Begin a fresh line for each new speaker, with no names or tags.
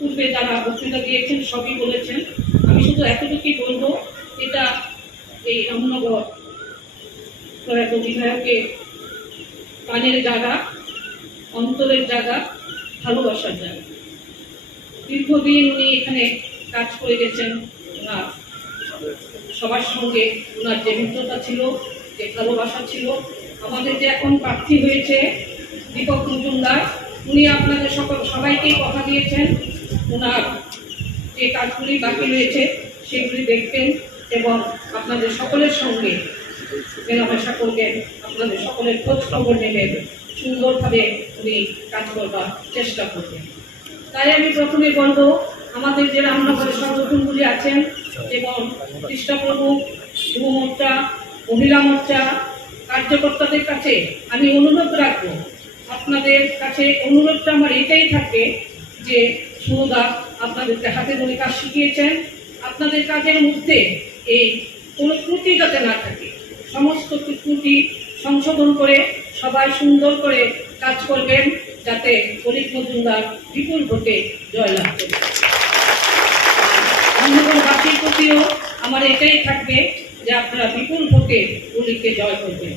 পূর্বে যারা বক্তৃতা দিয়েছেন, সবই বলেছেন। আমি শুধু এতটুকুই বলব, এটা এই রামনগর প্রয়াত বিধায়কের কানের জায়গা, অন্তরের জায়গা, ভালোবাসার জায়গা। দীর্ঘদিন উনি এখানে কাজ করে গেছেন, ওনার সবার সঙ্গে ওনার যে মিত্রতা ছিল, যে ভালোবাসা ছিল। আমাদের যে এখন প্রার্থী হয়েছে দীপক মজুমদার উনি আপনাদের সকল, সবাইকেই কথা দিয়েছেন। ওনার যে কাজগুলি বাকি রয়েছে, সেগুলি দেখবেন এবং আপনাদের সকলের সঙ্গে মেলামেশা করবেন। আপনাদের সকলের খোঁজ খবর নেবেন। সুন্দরভাবে উনি কাজ করবার চেষ্টা করবেন। তাই আমি প্রথমে বলব, আমাদের যে রামনগরের সংগঠনগুলি আছেন এবং কৃষ্ণপ্রভু যুব মোর্চা, মহিলা মোর্চা, কার্যকর্তাদের কাছে আমি অনুরোধ রাখব আপনাদের কাছে অনুরোধটা আমার এটাই থাকে যে সুরদা আপনাদেরকে হাতে ধরে কাজ শিখিয়েছেন। আপনাদের কাজের মধ্যে এই কোনো ত্রুটি যাতে না থাকে, সমস্ত ত্রুটি সংশোধন করে সবাই সুন্দর করে কাজ করবেন যাতে ফরিদ মজুমদার বিপুল ভোটে জয়লাভ করে রামনগরবাসীর প্রতিও। আমার এটাই থাকবে যে আপনারা বিপুল ভোটে উলিকে জয় করবেন।